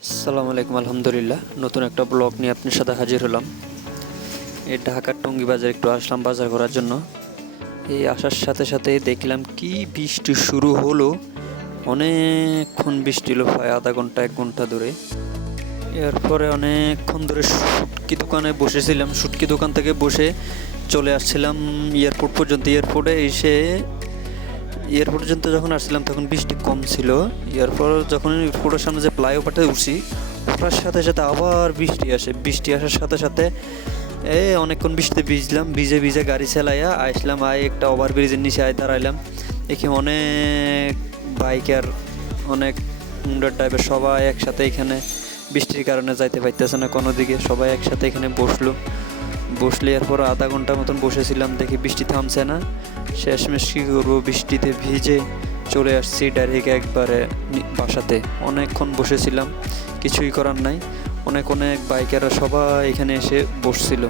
আসসালামু আলাইকুম। আলহামদুলিল্লাহ, নতুন একটা ব্লগ নিয়ে আপনার সাথে হাজির হলাম। এই ঢাকার টঙ্গী বাজার একটু আসলাম বাজার করার জন্য। এই আসার সাথে সাথে দেখলাম কি বৃষ্টি শুরু হলো। অনেকক্ষণ বৃষ্টি হলো, প্রায় আধা ঘন্টা 1 ঘন্টা ধরে। এরপরে অনেকক্ষণ ধরে শুটকি দোকানে বসেছিলাম। শুটকি দোকান থেকে বসে চলে আসছিলাম এয়ারপোর্ট পর্যন্ত। এয়ারপোর্ট পর্যন্ত যখন আসছিলাম তখন বৃষ্টি কম ছিল। এরপর যখন এয়ারপোর্টের সামনে যে ফ্লাইওভারটা উঠছি, ওঠার সাথে সাথে আবার বৃষ্টি আসার সাথে সাথে অনেকক্ষণ বৃষ্টিতে ভিজে ভিজে গাড়ি চালাইয়া আসলাম। একটা ওভারব্রিজের নিচে দাঁড়াইলাম। দেখি অনেক বাইকার, অনেক হুন্ডার ড্রাইভার সবাই একসাথে এখানে বৃষ্টির কারণে যাইতে পারতেছে না কোনো দিকে। সবাই একসাথে এখানে বসলে এরপর আধা ঘন্টার মতন বসেছিলাম, দেখি বৃষ্টি থামছে না। শেষমেশ কী করবো, বৃষ্টিতে ভিজে চলে আসছি ডাইরেক্ট একবারে বাসাতে। অনেকক্ষণ বসেছিলাম, কিছুই করার নাই। অনেক বাইকাররা সবাই এখানে এসে বসছিল।